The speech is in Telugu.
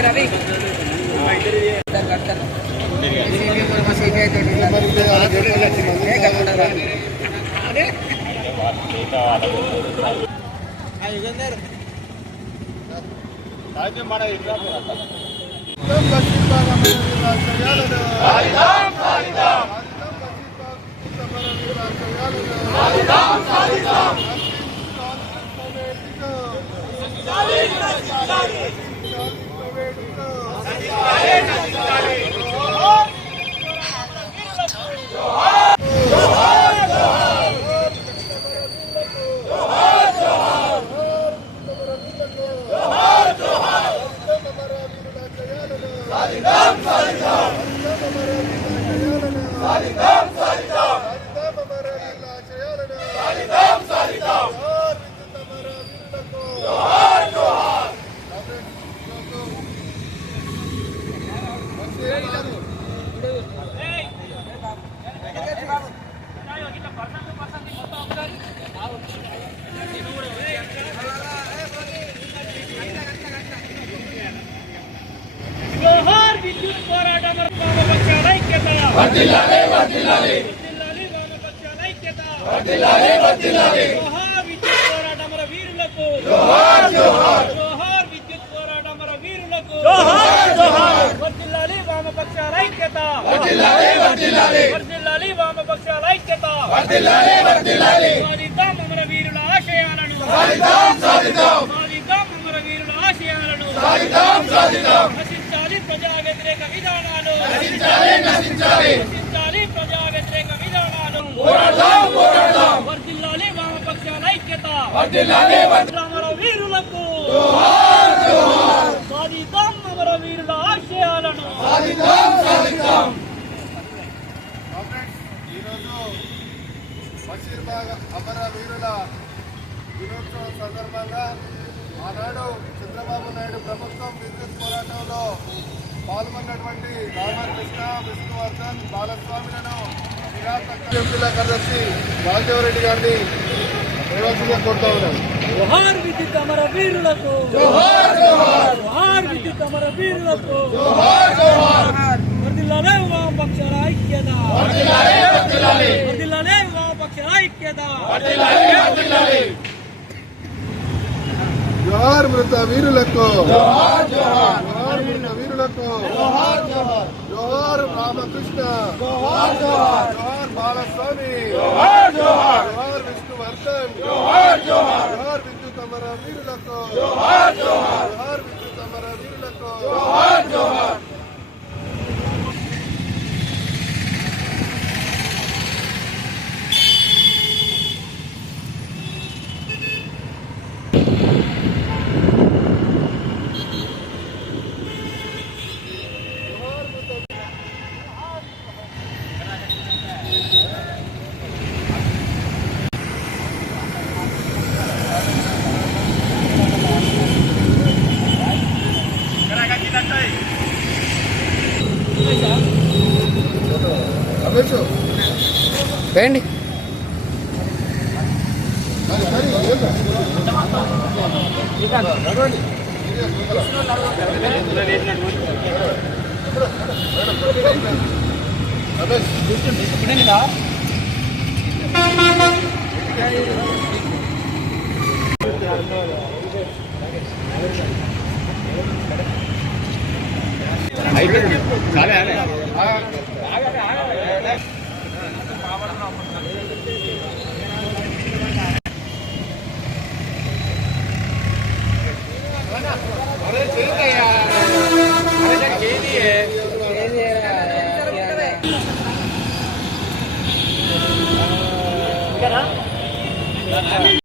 రవి అమర వీరుల దినోత్సవం సందర్భంగా ఆనాడు చంద్రబాబు నాయుడు ప్రభుత్వం విద్యుత్ పోరాటంలో పాల్గొన్నటువంటి రామకృష్ణ, విష్ణువర్ధన్, బాలస్వామిలను జిల్లా కార్యదర్శి రాజదేవరెడ్డి గారిని ప్రవేశంగా కోరుతా ఉన్నాం. జోహార్ విద్యుత్ అమర వీరులకు, జోహార్ జోహార్. జోహార్ విద్యుత్ అమర వీరులకు, జోహార్ జోహార్. వర్ధిల్లాలే వామపక్షాల ఐక్యత, వర్ధిల్లాలే వర్ధిల్లాలే. వర్ధిల్లాలే వామపక్షాల ఐక్యత, వర్ధిల్లాలే వర్ధిల్లాలే. జోహార్ మృత వీరులకు, జోహార్ జోహార్. జోహార్ మృత వీరులకు, జోహార్ జోహార్. జోహార్ రామకృష్ణ, జోహార్ జోహార్. జోహార్ బాలస్వామి, జోహార్ జోహార్. జోహార్ విష్ణువర్ధన్, జోహార్ జోహార్. జోహార్ విద్యుత్ అమర వీరులకు, జోహార్ జోహార్. జోహార్ విద్యుత్ అమర వీరులకు, జోహార్ జోహార్. వేయండి. చాలా